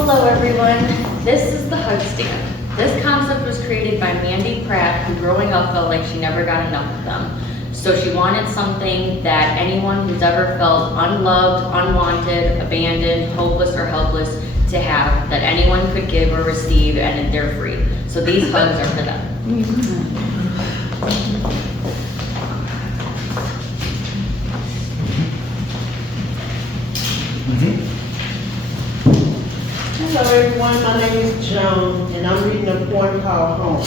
Hello everyone, this is the Hug Stand. This concept was created by Mandy Pratt, who growing up felt like she never got enough of them. So she wanted something that anyone who's ever felt unloved, unwanted, abandoned, hopeless, or helpless to have, that anyone could give or receive, and they're free. So these hugs are for them. Hello everyone, my name is Joan and I'm reading a poem called Home.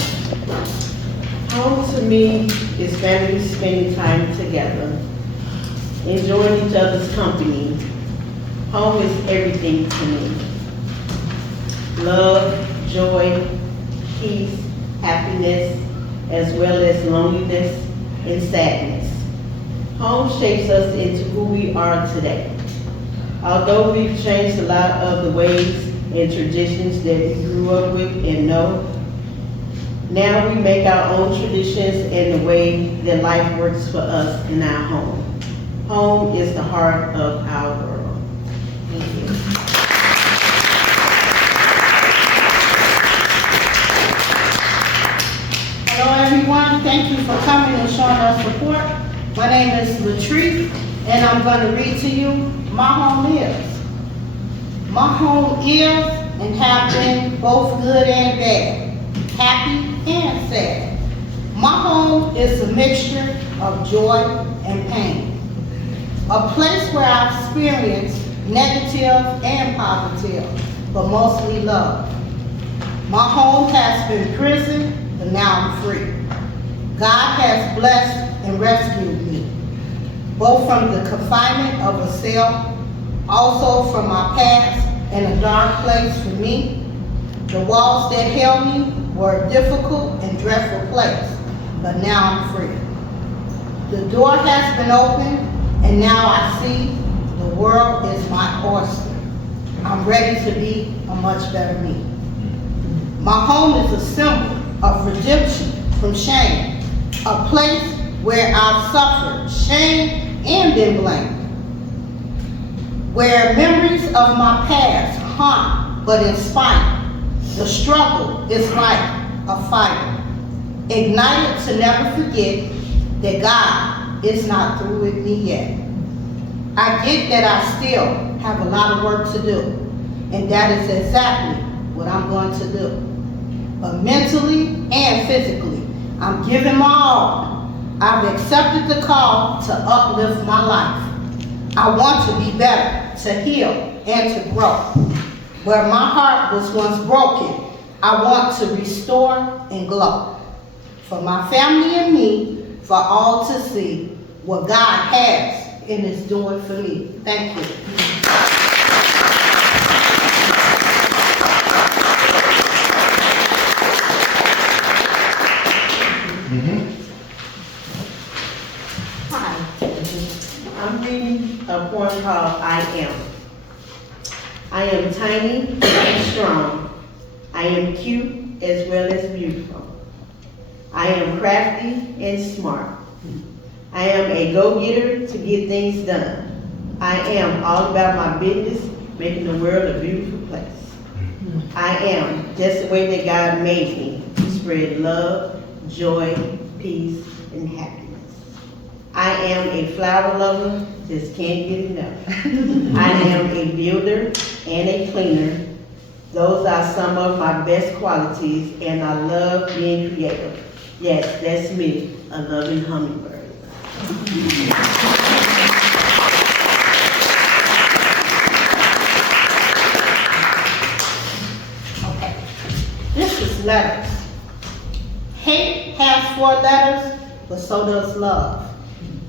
Home to me is family spending time together, enjoying each other's company. Home is everything to me. Love, joy, peace, happiness, as well as loneliness and sadness. Home shapes us into who we are today. Although we've changed a lot of the ways and traditions that we grew up with and know, now we make our own traditions and the way that life works for us in our home. Home is the heart of our world. Thank you. Hello everyone, thank you for coming and showing us support. My name is Latrice and I'm going to read to you My Home Is. My home is and have been both good and bad, happy and sad. My home is a mixture of joy and pain. A place where I've experienced negative and positive, but mostly love. My home has been prison, but now I'm free. God has blessed and rescued me, both from the confinement of a cell, also from my past and a dark place for me. The walls that held me were a difficult and dreadful place, but now I'm free. The door has been opened, and now I see the world is my oyster. I'm ready to be a much better me. My home is a symbol of redemption from shame, a place where I've suffered shame and been blamed, where memories of my past haunt but inspire. The struggle is like a fire, ignited to never forget that God is not through with me yet. I get that I still have a lot of work to do, and that is exactly what I'm going to do. But mentally and physically, I'm giving my all. I've accepted the call to uplift my life. I want to be better, to heal and to grow. Where my heart was once broken, I want to restore and glow. For my family and me, for all to see what God has and is doing for me. Thank you. Hi, I'm reading a poem called I Am. I am tiny and strong. I am cute as well as beautiful. I am crafty and smart. I am a go-getter to get things done. I am all about my business, making the world a beautiful place. I am just the way that God made me, to spread love, joy, peace, and happiness. I am a flower lover, just can't get enough. I am a builder and a cleaner. Those are some of my best qualities, and I love being creative. Yes, that's me, a loving hummingbird. Okay, this is letters. Hate has 4 letters, but so does love.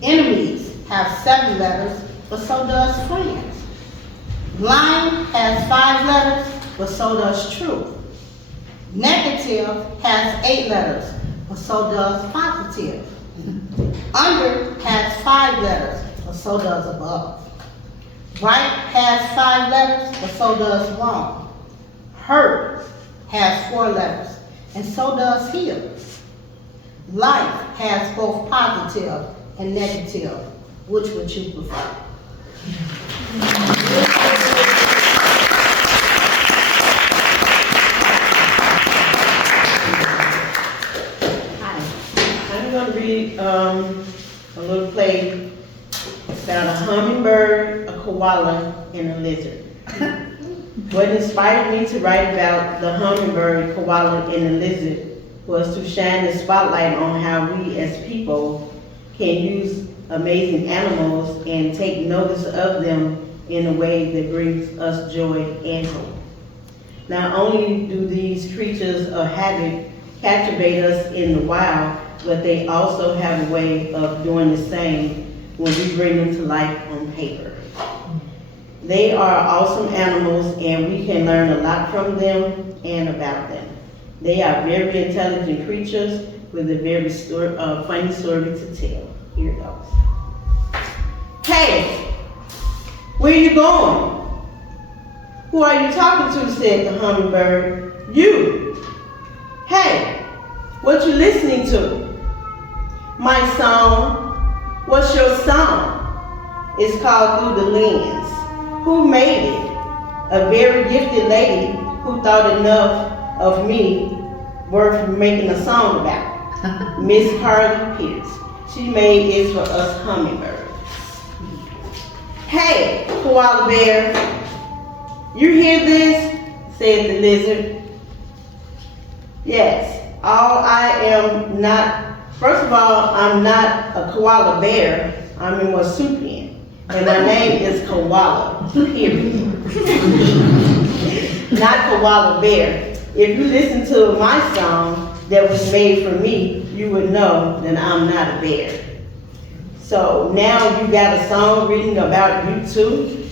Enemies have 7 letters, but so does friends. Lying has 5 letters, but so does truth. Negative has 8 letters, but so does positive. Under has 5 letters, but so does above. Right has 5 letters, but so does wrong. Hurt has 4 letters, and so does heal. Life has both positive and negative. Which would you prefer? going to read a little play about a hummingbird, a koala, and a lizard. What inspired me to write about the hummingbird, koala, and the lizard was to shine the spotlight on how we as people can use amazing animals and take notice of them in a way that brings us joy and hope. Not only do these creatures of havoc captivate us in the wild, but they also have a way of doing the same when we bring them to life on paper. They are awesome animals and we can learn a lot from them and about them. They are very intelligent creatures with a very funny story to tell. Here it goes. Hey, where are you going? Who are you talking to? Said the hummingbird. You. Hey, what you listening to? My song. What's your song? It's called Through the Lens. Who made it? A very gifted lady who thought enough of me worth making a song about. Miss Carly Pierce. She made it for us hummingbirds. Hey, koala bear, you hear this? Said the lizard. Yes, first of all, I'm not a koala bear, I'm a marsupial. And my name is Koala, period. Not koala bear. If you listen to my song that was made for me, you would know that I'm not a bear. So now you got a song written about you too.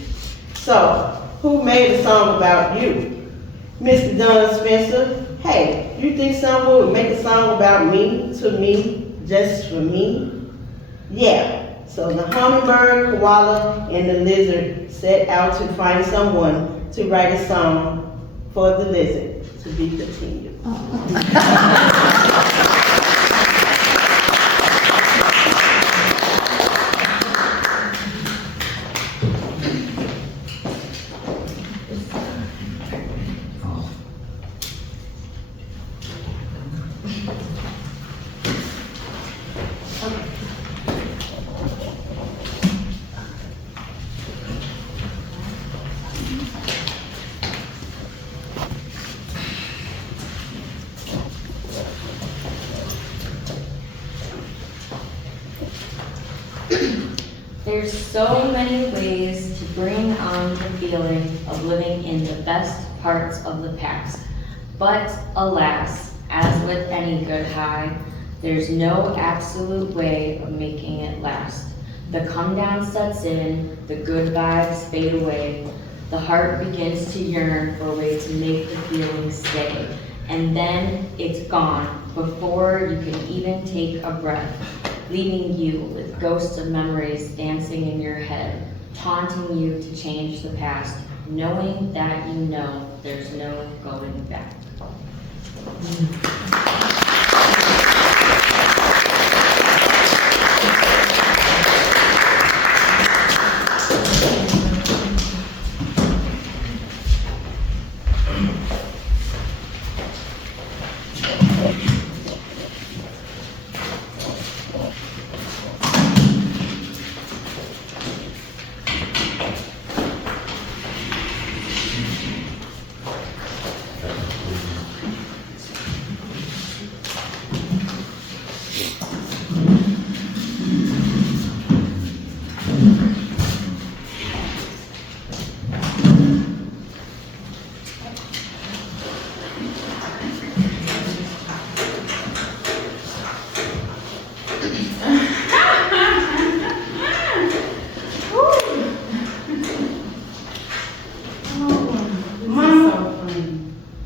So who made a song about you? Mr. Don Spencer, hey, you think someone would make a song about me, to me, just for me? Yeah, so the hummingbird, koala, and the lizard set out to find someone to write a song for the lizard to be continued. There's so many ways to bring on the feeling of living in the best parts of the past. But alas, as with any good high, there's no absolute way of making it last. The come down sets in, the good vibes fade away, the heart begins to yearn for a way to make the feeling stay. And then it's gone before you can even take a breath, leaving you with ghosts of memories dancing in your head, taunting you to change the past, knowing that you know there's no going back.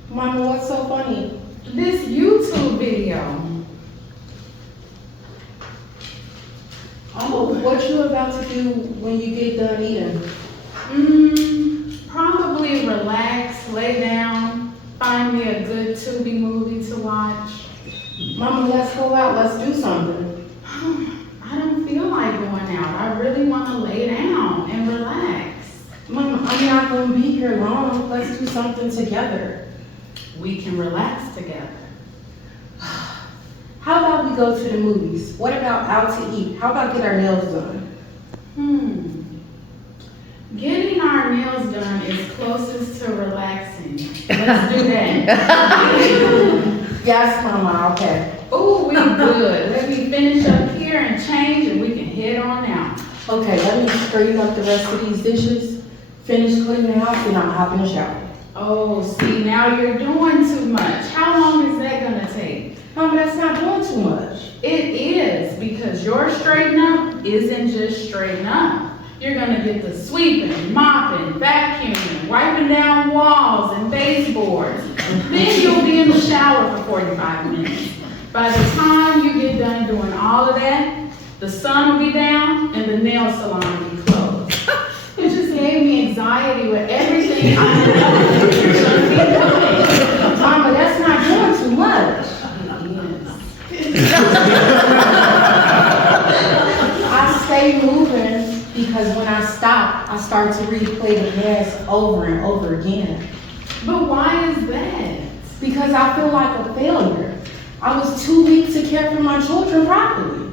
Mama, what's so funny? This YouTube video. Oh, what you about to do when you get done eating? Probably relax, lay down, find me a good Tubi movie to watch. Mama, let's go out, let's do something. I don't feel like going out. I really want to lay down and relax. Mama, I'm not gonna be here long. Let's do something together. We can relax together. How about we we go to the movies? What about out to eat? How about get our nails done? Getting our nails done is closest to relaxing. Let's do that. Yes, Mama, okay. Oh, we good. Let me finish up here and change and we can head on out. Okay, let me straighten up the rest of these dishes, finish cleaning the house, and I'm hopping in the shower. Oh, see, now you're doing too much. How long is that gonna take? Mama, that's not doing too much. It is, because your straighten up isn't just straighten up. You're gonna get the sweeping, mopping, vacuuming, wiping down walls and baseboards. Then you'll be in the shower for 45 minutes. By the time you get done doing all of that, the sun will be down and the nail salon will be closed. It just gave me anxiety with everything I know you're gonna be doing. Mama, that's not doing too much. I stay moving because when I stop, I start to replay the past over and over again. But why is that? Because I feel like a failure. I was too weak to care for my children properly.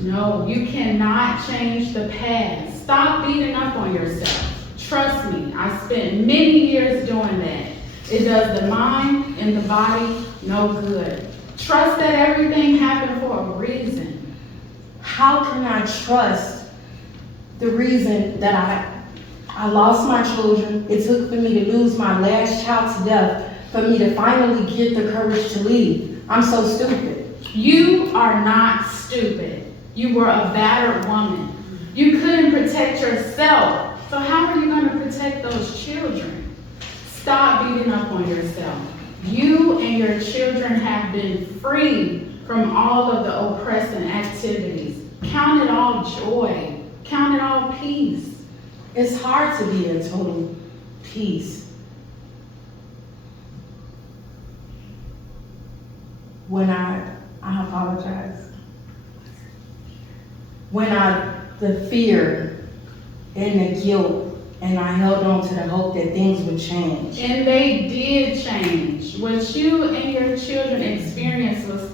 No, you cannot change the past. Stop beating up on yourself. Trust me, I spent many years doing that. It does the mind and the body no good. Trust that everything happened for a reason. How can I trust the reason that I lost my children? It took for me to lose my last child to death for me to finally get the courage to leave. I'm so stupid. You are not stupid. You were a battered woman. You couldn't protect yourself. So how are you going to protect those children? Stop beating up on yourself. You and your children have been freed from all of the oppressing activities. Count it all joy. Count it all peace. It's hard to be in total peace when I apologize. When the fear and the guilt, and I held on to the hope that things would change. And they did change. What you and your children experienced was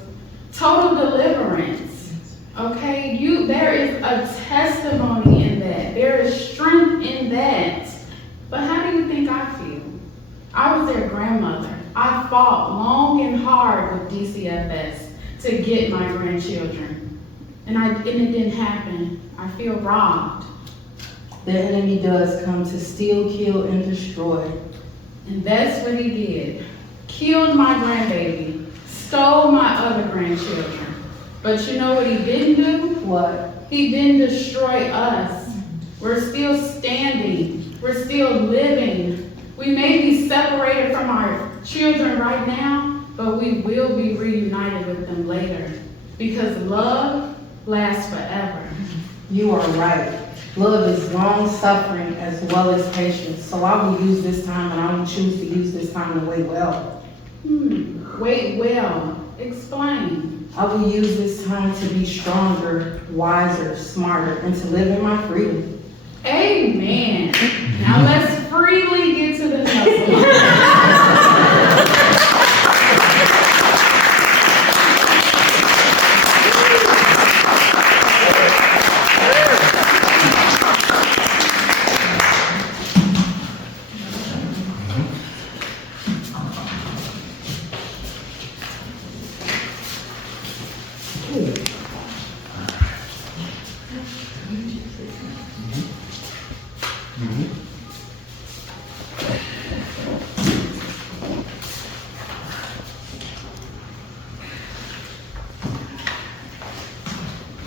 total deliverance. Okay? There is a testimony in that. There is strength in that. But how do you think I feel? I was their grandmother. I fought long and hard with DCFS to get my grandchildren. And it didn't happen. I feel robbed. The enemy does come to steal, kill, and destroy. And that's what he did. Killed my grandbaby, stole my other grandchildren. But you know what he didn't do? What? He didn't destroy us. We're still standing. We're still living. We may be separated from our children right now, but we will be reunited with them later. Because love lasts forever. You are right. Love is long-suffering as well as patience. So I will use this time, and I will choose to use this time to wait well. Wait well. Explain. I will use this time to be stronger, wiser, smarter, and to live in my freedom. Amen. Now let's freely get to the next one.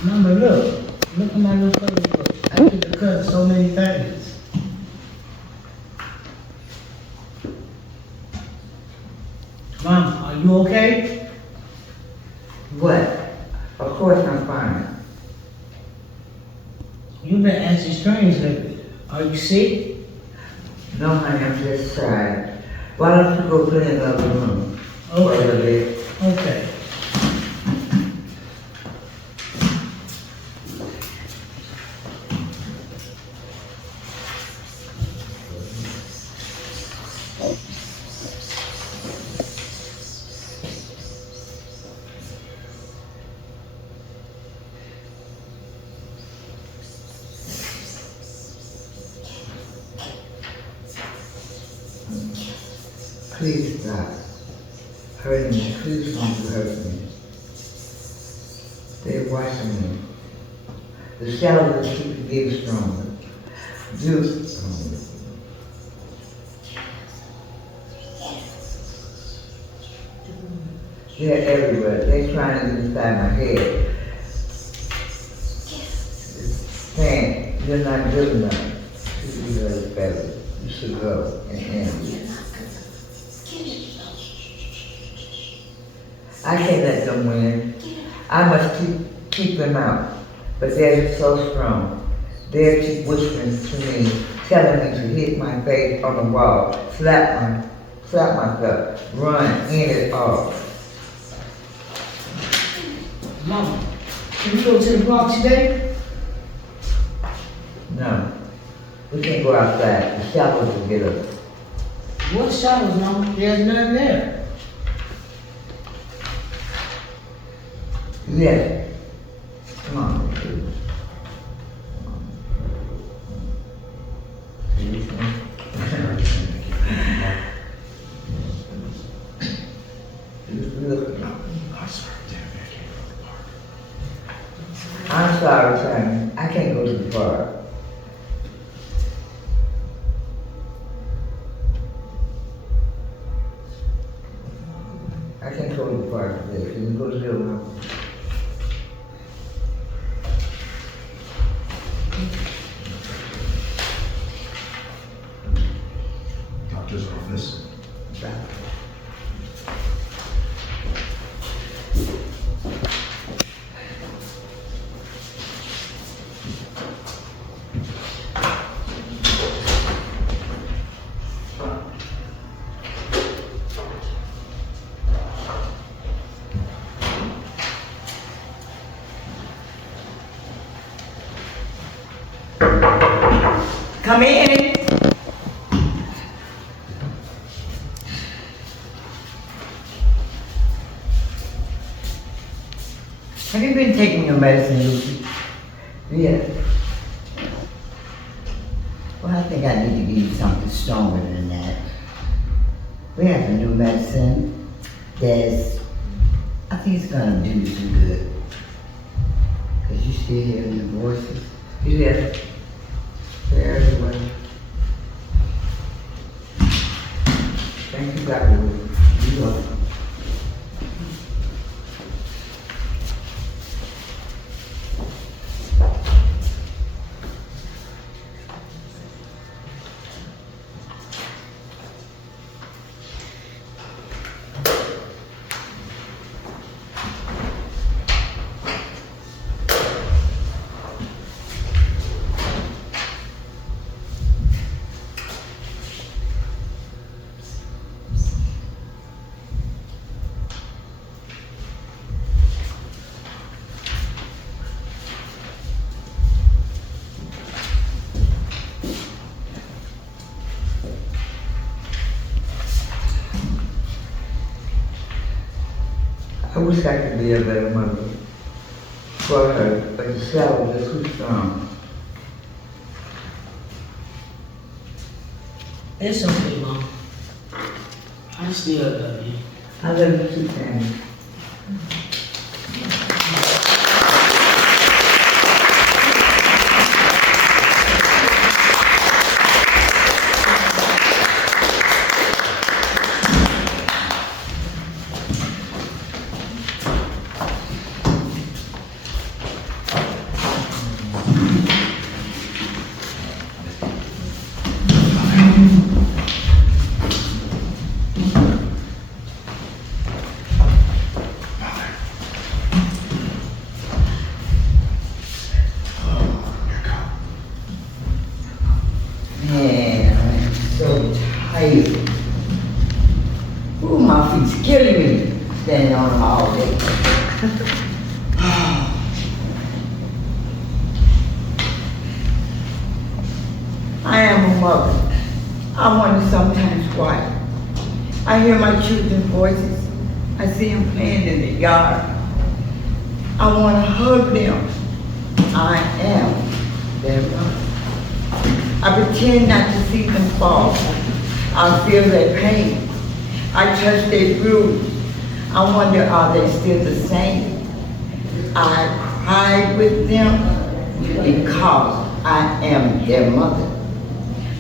Mama, look at my little photo book. I get to cut so many things. Mama, are you okay? What? Of course I'm fine. You've been acting strange lately. Are you sick? No, honey, I'm just tired. Why don't you go clean the other room? For a little bit. Okay. Please stop hurting me. Please don't hurt me. They're watching me. The shadows keep getting stronger. They're everywhere. They're trying to get inside my head. Saying, you're not good enough. You should be really better. You should go and end. I can't let them win. I must keep them out. But they're so strong. They keep whispering to me, telling me to hit my face on the wall, slap myself, run, end it all. Mama, can we go to the park today? No, we can't go outside. The shadows will get us. What shadows, Mama? There's none there. Yes. Come on. I'm sorry, Simon. I can't go to the park. I can't go to the park today. Can you go to the other one? Doctor's office. Come in. Have you been taking your medicine, Lucy? Yes. Well, I think I need to give you something stronger than that. We have a new medicine I think it's gonna do you some good. Cause you still hearing the voices. Yes. Very well. Thank you, Dr. Wood. You're welcome. I wish I could be a better mother for her, but the shadows are too strong. It's okay, Mom. I still love you. I love you too, Tammy. Man, I'm so tired. Ooh, my feet's killing me, standing on them all day. I am a mother. I wonder sometimes why. I hear my children's voices. I see them playing in the yard. I want to hug them. I am their mother. I pretend not to see them fall. I feel their pain. I touch their bruise. I wonder, are they still the same? I cried with them because I am their mother.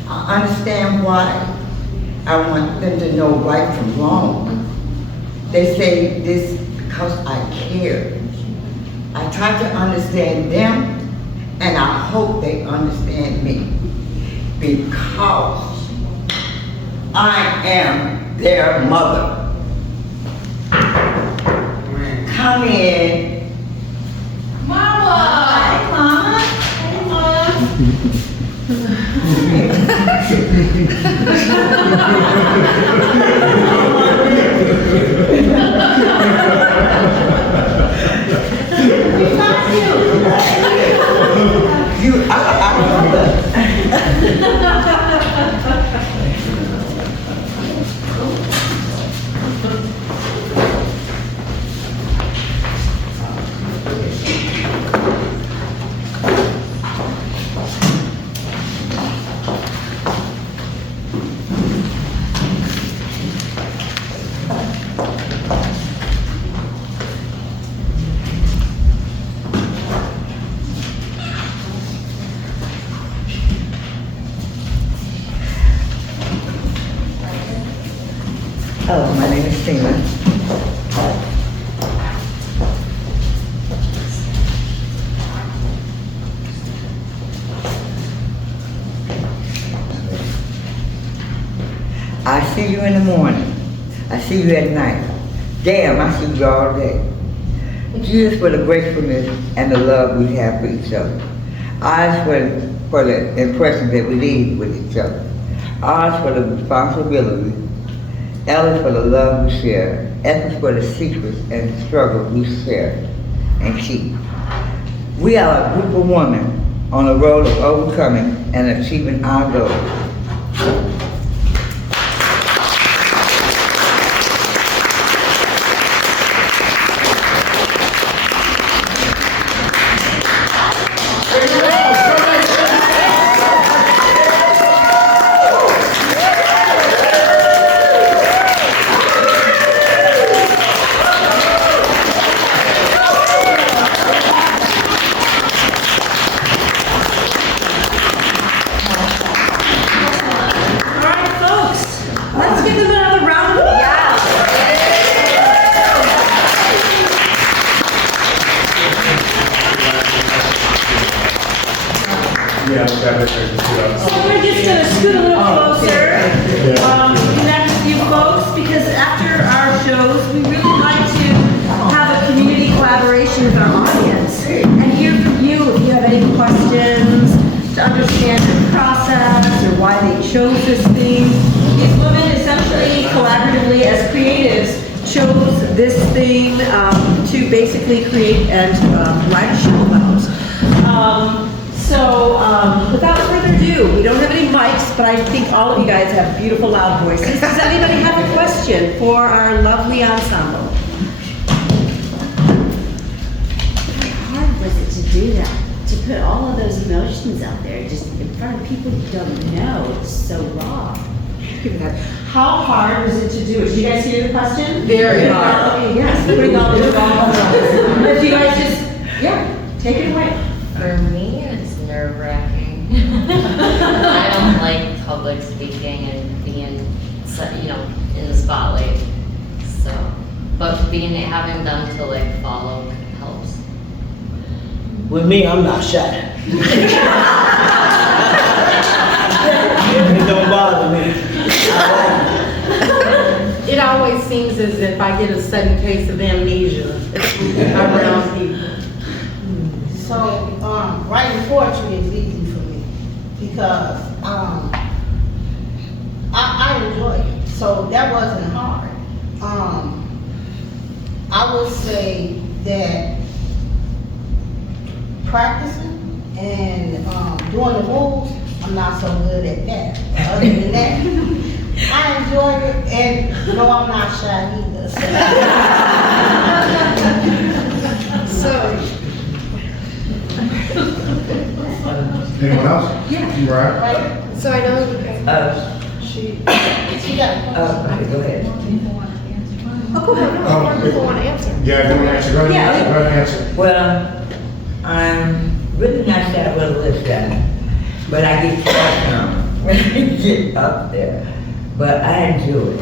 I understand why. I want them to know right from wrong. They say this because I care. I try to understand them, and I hope they understand me, because I am their mother. Come in. Mama! Hi, Mama. Hey, You are our mother. Oh, my name is Tina. I see you in the morning. I see you at night. Damn, I see you all day. Cheers for the gracefulness and the love we have for each other. Ours for the impression that we leave with each other. Ours for the responsibility. L is for the love we share. S is for the secrets and struggles we share and keep. We are a group of women on the road of overcoming and achieving our goals. So we're just gonna scoot a little closer, connect with you folks, because after our shows, we really like to have a community collaboration with our audience and hear from you if you have any questions to understand the process or why they chose this theme. These women essentially collaboratively as creatives chose this theme to basically create and write a show about. So, without further ado, we don't have any mics, but I think all of you guys have beautiful, loud voices. Does anybody have a question for our lovely ensemble? How hard was it to do that? To put all of those emotions out there, just in front of people you don't know? It's so raw. How hard was it to do it? Did you guys hear the question? Very hard. Okay, yes. Putting all the If you guys just, take it away. For me, it's nerve-wracking. I don't like public speaking and being, in the spotlight. So, but having them to follow helps. With me, I'm not shy. It don't bother me. It always seems as if I get a sudden case of amnesia around people. So, writing poetry is easy for me because I enjoy it. So that wasn't hard. I would say that practicing and doing the moves, I'm not so good at that. Other than that, I enjoy it, and no, I'm not shy either. So Anyone else? Yeah. Right. So I know She got a Okay, go ahead. Oh, go ahead. People want to answer. Yeah, go ahead, go Yeah, ahead, go ahead, answer. Well, I'm really not sure I will live that, but I get tired now when I get up there. But I enjoy it.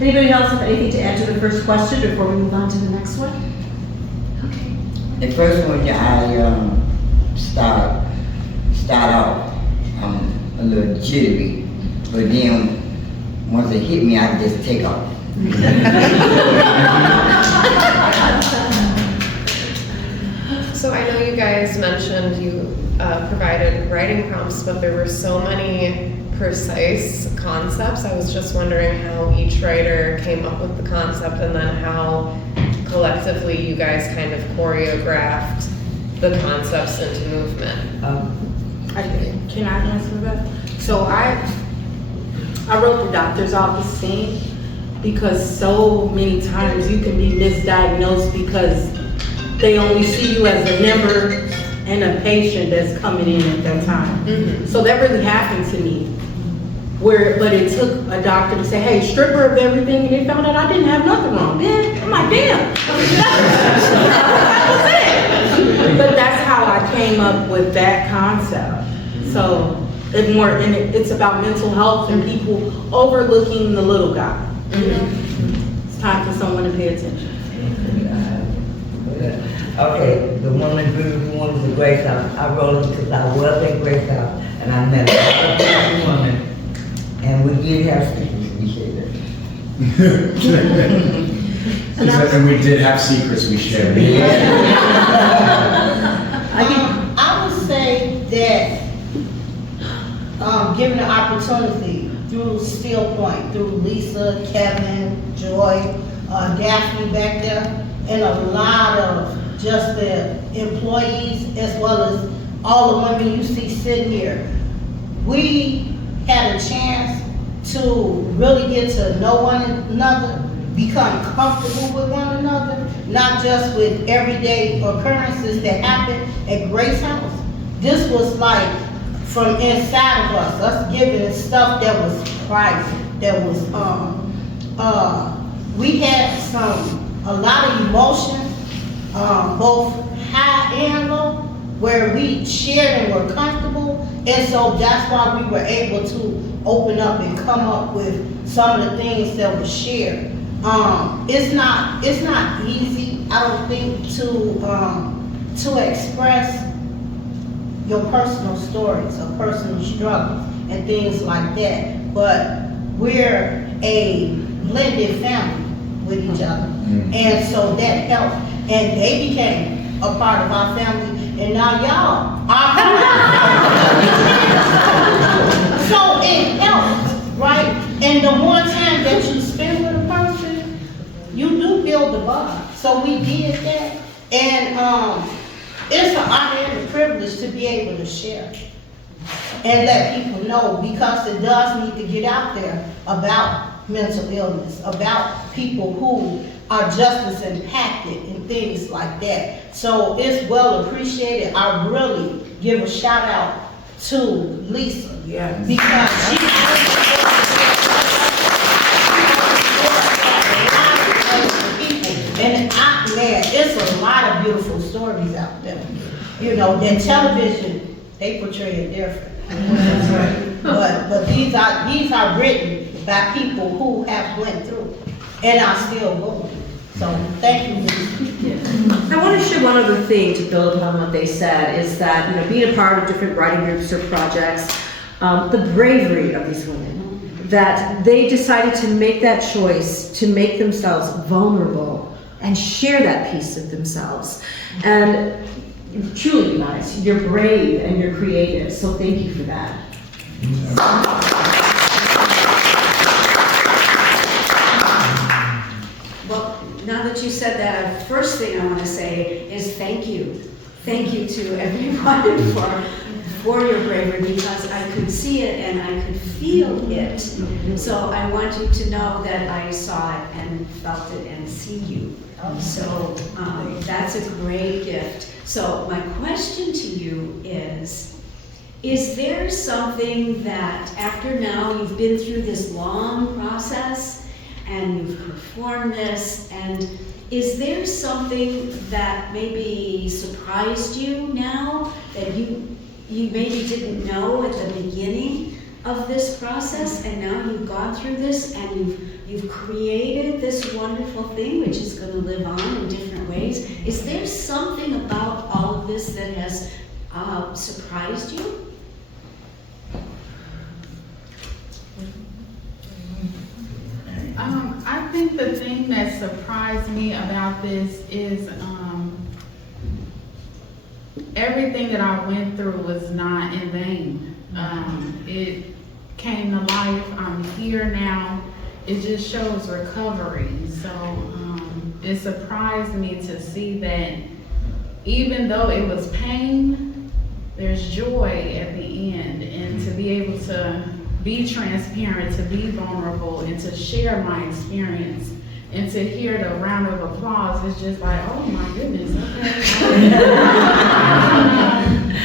Anybody else have anything to add to the first question before we move on to the next one? The first one, I start off, I'm a little jittery, but then once it hit me, I just take off. So I know you guys mentioned you provided writing prompts, but there were so many precise concepts. I was just wondering how each writer came up with the concept and then how collectively you guys kind of choreographed the concepts into movement. Can I answer that? So I wrote the doctor's office scene because so many times you can be misdiagnosed because they only see you as a member and a patient that's coming in at that time. Mm-hmm. So that really happened to me. But it took a doctor to say, hey, strip her of everything, and they found out I didn't have nothing wrong. Man, I'm like, damn. That was it. But that's how I came up with that concept. So it's about mental health and people overlooking the little guy. Mm-hmm. It's time for someone to pay attention. Okay, the woman, beautiful woman of Grace House. I wrote it because I was at Grace House and I met a lot of beautiful women. And we did have secrets, we shared it. And we did have secrets we shared. I would say that given the opportunity through Steel Point, through Lisa, Kevin, Joy, Daphne back there, and a lot of just the employees as well as all the women you see sitting here, we had a chance to really get to know one another, become comfortable with one another, not just with everyday occurrences that happen at Grace House. This was like from inside of us giving stuff that was private, that was, we had a lot of emotion, both high and low, where we shared and were comfortable, and so that's why we were able to open up and come up with some of the things that were shared. It's not easy, I don't think, to express your personal stories or personal struggles and things like that, but we're a blended family with each other, and so that helped, and they became a part of our family, and now y'all are so it helps, right? And the more time that you spend with a person, you do build the bond. So we did that, and it's an honor and a privilege to be able to share and let people know, because it does need to get out there about mental illness, about people who are just as impacted and things like that. So it's well appreciated. I really give a shout out to Lisa. Yes. Because man, it's a lot of beautiful stories out there. You know, that television, they portray it different. But these are written by people who have went through and are still going. So thank you. I want to share one other thing to build upon what they said, is that, you know, being a part of different writing groups or projects, the bravery of these women, that they decided to make that choice to make themselves vulnerable and share that piece of themselves. And truly, guys, you're brave and you're creative, so thank you for that. Well, now that you said that, first thing I want to say is thank you. Thank you to everyone for your bravery, because I could see it and I could feel it. So I want you to know that I saw it and felt it and see you. So that's a great gift. So my question to you is, Is there something that after now you've been through this long process and you've performed this, and is there something that maybe surprised you now that you maybe didn't know at the beginning of this process, and now you've gone through this and you've created this wonderful thing which is going to live on in different ways? Is there something about all of this that has surprised you? I think the thing that surprised me about this is everything that I went through was not in vain. It came to life. I'm here now. It just shows recovery. So it surprised me to see that even though it was pain, there's joy at the end, and to be able to be transparent, to be vulnerable, and to share my experience, and to hear the round of applause is just like, oh my goodness, okay.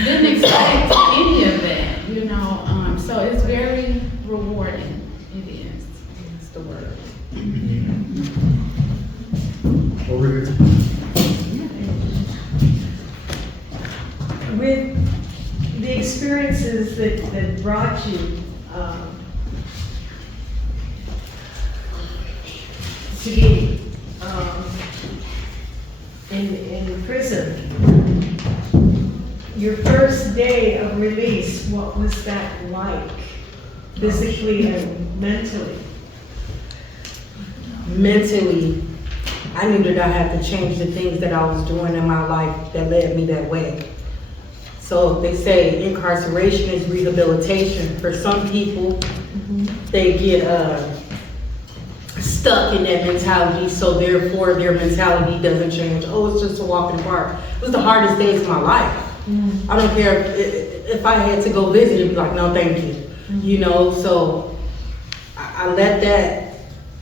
Didn't expect any of that, you know. So it's very rewarding. It is. It's the word. Over here. With the experiences that brought you to be in prison, your first day of release, what was that like, physically and mentally? Mentally, I knew that I had to change the things that I was doing in my life that led me that way. So they say incarceration is rehabilitation. For some people, they get stuck in that mentality, so therefore their mentality doesn't change. Oh, it's just a walk in the park. It was the hardest days of my life. I don't care if I had to go visit, it'd be like, no, thank you. You know, so I let that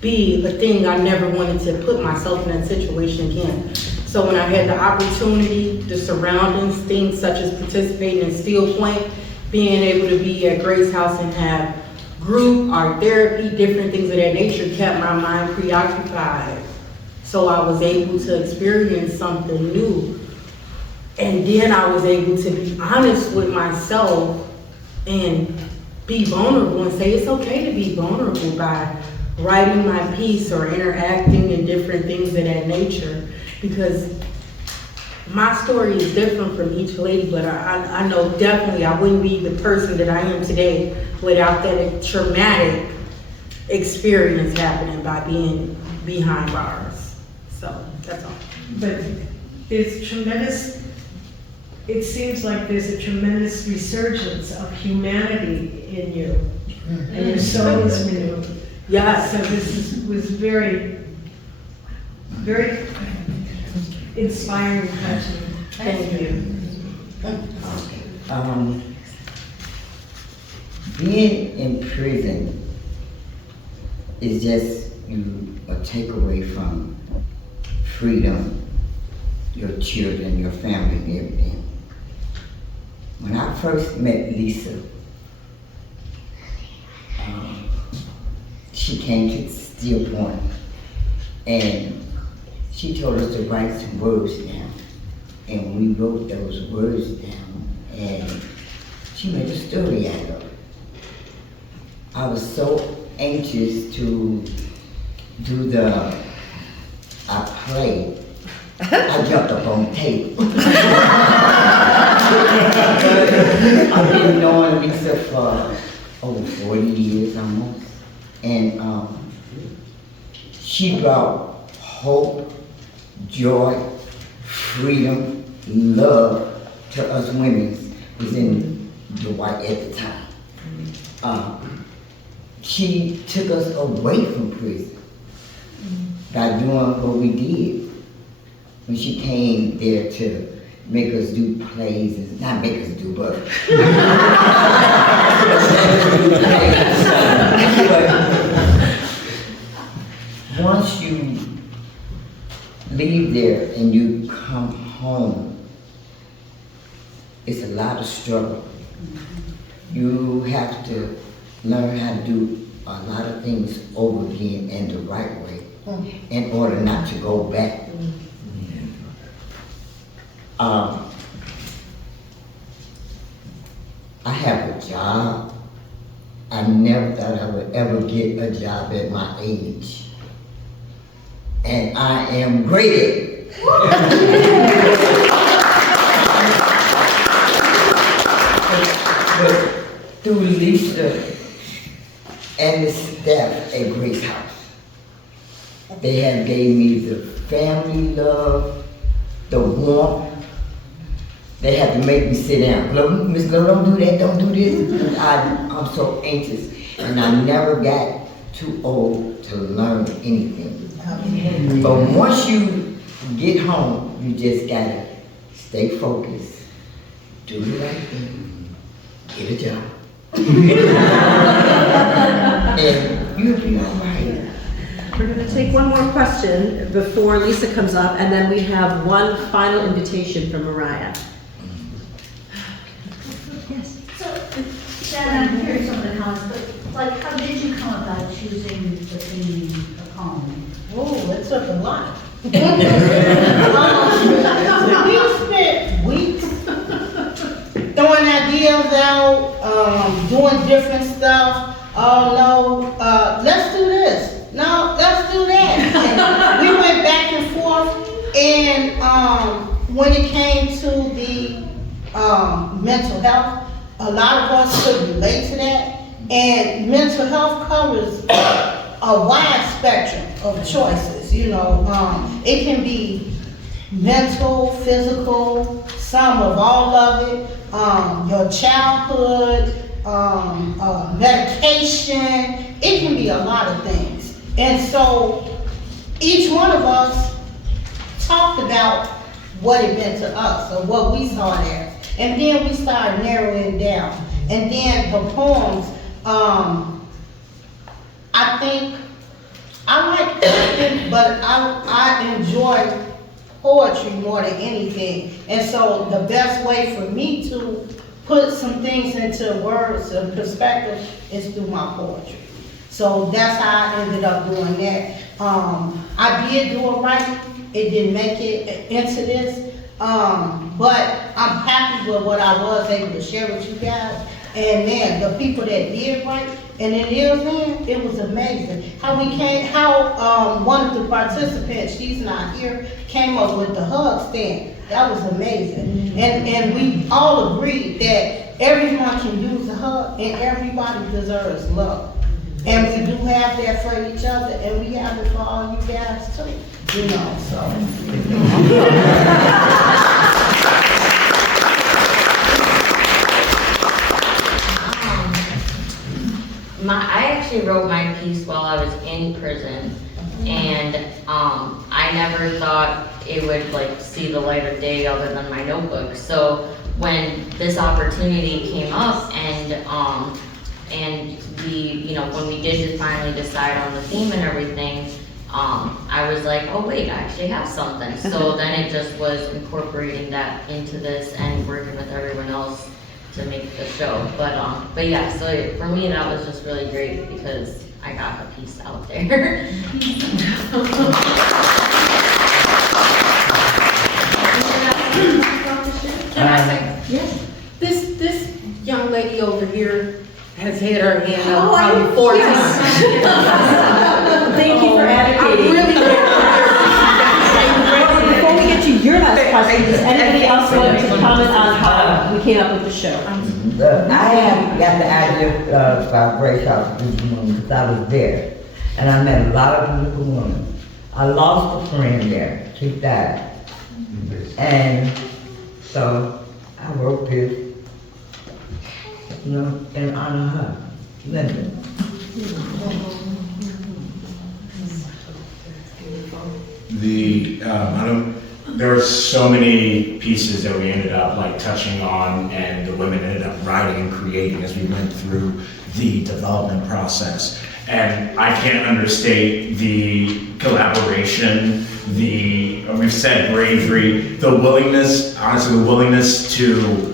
be a thing. I never wanted to put myself in that situation again. So when I had the opportunity, the surroundings, things such as participating in Steel Point, being able to be at Grace House and have group, art therapy, different things of that nature kept my mind preoccupied. So I was able to experience something new. And then I was able to be honest with myself and be vulnerable and say it's okay to be vulnerable by writing my piece or interacting in different things of that nature. Because my story is different from each lady, but I know definitely I wouldn't be the person that I am today without that traumatic experience happening by being behind bars. So that's all. But there's tremendous, it seems like there's a tremendous resurgence of humanity in you, and your soul is renewed. Yeah. So this was very, very inspiring, touching. Thank you. Being in prison is just a takeaway from freedom, your children, your family, and everything. When I first met Lisa, she came to Steel Point and she told us to write some words down. And we wrote those words down and she made a story out of it. I was so anxious to do I played. I jumped up on the table. I've been knowing Lisa for over 40 years almost. And she brought hope, joy, freedom, love to us women who was in Dwight at the time. She took us away from prison by doing what we did. When she came there to make us do plays, and not make us do, but once you leave there and you come home, it's a lot of struggle. You have to learn how to do a lot of things over again in the right way in order not to go back. I have a job. I never thought I would ever get a job at my age. And I am great at it. But through Lisa and the staff at Grace House, they have gave me the family love, the warmth. They have to make me sit down. Miss Glow, don't do that, don't do this. I'm so anxious, and I never got too old to learn anything. But once you get home, you just gotta stay focused, do the right thing, get a job. And you'll be all right. We're gonna take one more question before Lisa comes up, and then we have one final invitation from Mariah. Yes. So, Shannon, I'm hearing some of the comments, but like, how did you come about choosing the theme of home? Oh, it took a lot. We spent weeks throwing ideas out, doing different stuff. Oh no, let's do this. No, let's do that. And we went back and forth, and when it came to the mental health, a lot of us could relate to that. And mental health covers a wide spectrum of choices. You know, it can be mental, physical, some of all of it, your childhood, medication. It can be a lot of things. And so each one of us talked about what it meant to us or what we saw it as. And then we started narrowing it down. And then the poems, I think, I like acting, but I enjoy poetry more than anything. And so the best way for me to put some things into words and perspective is through my poetry. So that's how I ended up doing that. I did do it right. It didn't make it into this. But I'm happy with what I was able to share with you guys. And man, the people that did right, and it is, man, it was amazing. How one of the participants, she's not here, came up with the hug stand. That was amazing. And we all agreed that everyone can use a hug and everybody deserves love. And we do have that for each other, and we have it for all you guys too, you know, so. I actually wrote my piece while I was in prison, and I never thought it would like see the light of day other than my notebook. So when this opportunity came up, and we, you know, when we did finally decide on the theme and everything, I was like, oh wait, I actually have something. So then it just was incorporating that into this and working with everyone else to make the show. But yeah, so for me that was just really great because I got a piece out there. Can I say? Yes. This young lady over here has had her hand up probably 4 times. Thank you for advocating. I'm really Before we get to your last question, does anybody else want to comment on how we came up with the show? I have got the idea about Grace House Transitional Home because I was there. And I met a lot of beautiful women. I lost a friend there. She died. And so I wrote this, you know, in honor of her, Leonard. There were so many pieces that we ended up like touching on, and the women ended up writing and creating as we went through the development process. And I can't understate the collaboration, we've said bravery, the willingness, honestly, the willingness to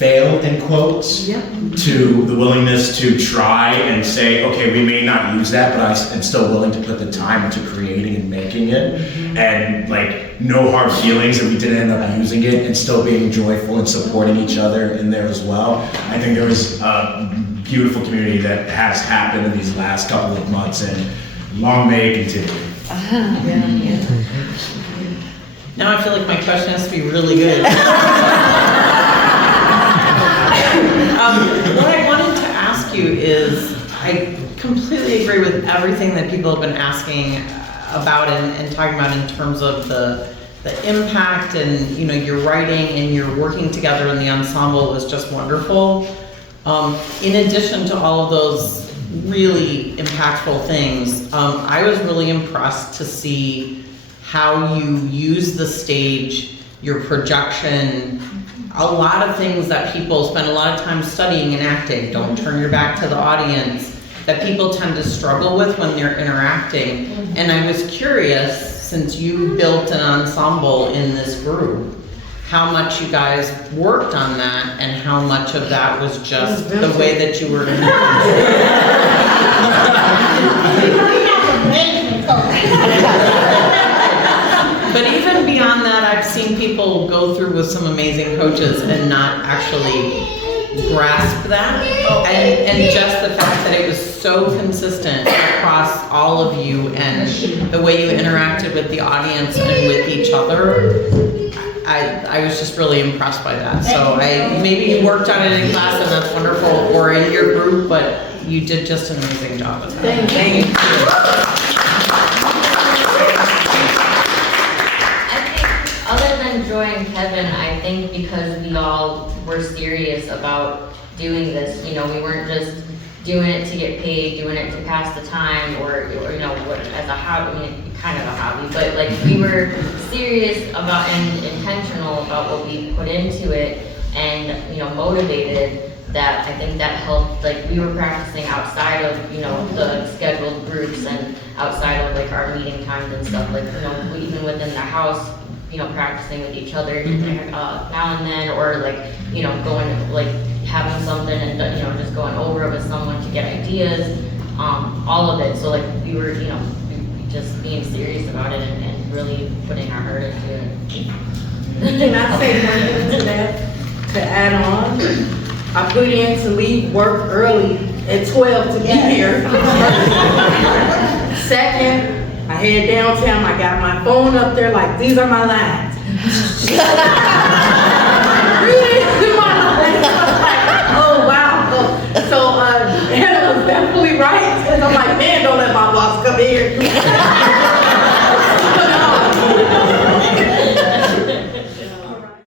fail in quotes to the willingness to try and say, okay, we may not use that, but I'm still willing to put the time into creating and making it. And like no hard feelings that we didn't end up using it, and still being joyful and supporting each other in there as well. I think there was a beautiful community that has happened in these last couple of months, and long may it continue. Now I feel like my question has to be really good. What I wanted to ask you is, I completely agree with everything that people have been asking about and talking about in terms of the impact, and your writing and your working together in the ensemble was just wonderful. In addition to all of those really impactful things, I was really impressed to see how you use the stage, your projection, a lot of things that people spend a lot of time studying and acting. Don't turn your back to the audience, that people tend to struggle with when they're interacting. And I was curious, since you built an ensemble in this group, how much you guys worked on that, and how much of that was just the way that you were. But even beyond that, I've seen people go through with some amazing coaches and not actually grasp that. And just the fact that it was so consistent across all of you, and the way you interacted with the audience and with each other, I was just really impressed by that. So maybe you worked on it in class, and that's wonderful, or in your group, but you did just an amazing job with that. Thank you. Other than Joy and Kevin, I think because we all were serious about doing this, we weren't just doing it to get paid, doing it to pass the time, or as a hobby, kind of a hobby, but like we were serious about and intentional about what we put into it, and motivated. That I think that helped. Like we were practicing outside of the scheduled groups, and outside of like our meeting times and stuff. Like even within the house, practicing with each other now and then, or like going like having something and just going over it with someone to get ideas, all of it. So like we were just being serious about it, and really putting our heart into it. Can I say one thing to that, to add on? I put in to leave work early at 12 to be here. Second, I head downtown, I got my phone up there like, these are my lines. Oh wow. So Hannah was definitely right. And I'm like, man, don't let my boss come here.